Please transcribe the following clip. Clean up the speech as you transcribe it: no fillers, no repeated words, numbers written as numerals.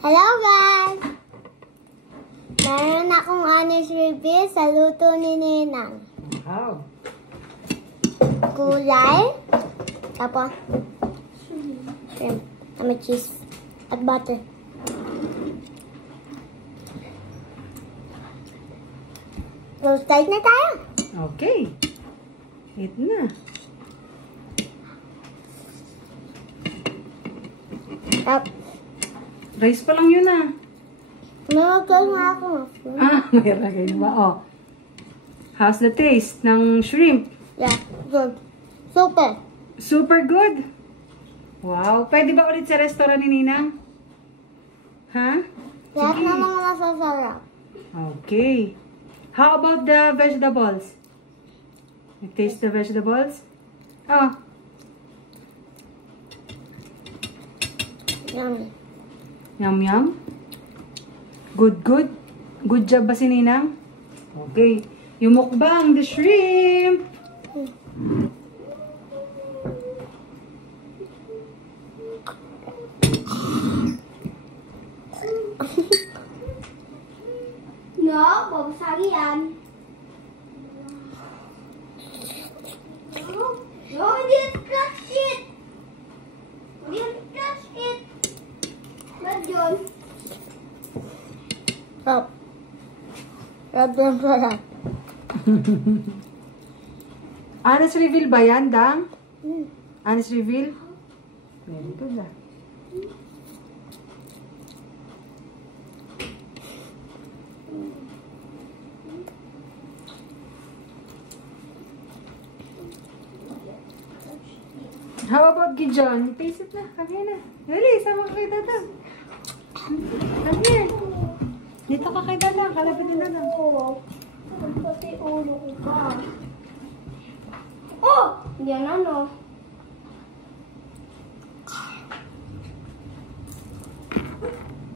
Hello guys! Meron akong honest review sa luto ni Ninang. Wow. Gulay, tapos shrimp, may cheese, at butter. So, start na tayo. Okay. Ito na. Rice pa lang yun ah. Mayroon nga ako. Mayroon kayo ba? Oh. How's the taste ng shrimp? Yeah, good. Super. Super good. Wow. Pwede ba ulit sa restaurant ni Ninang? Ha? Lahat namang masasarap. Okay. How about the vegetables? You taste the vegetables? Oh. Yummy. Yum yum. Good good. Good job ba si Ninang? Okay. Yung mukbang, the shrimp. No, babasagi yan. No, hindi touch it. Hindi touch it. Ba't yun? Stop. Stop lang pala. Honest reveal ba yan, Dang? Honest reveal? Very good ah. How about Gijon? Taste it na. Kami na. Dali, sama ka kay Dadang. Come here. Dito ka kay Dadang. Kalapit ni Dadang. Pati ulo ko pa. Oh! Yan ano.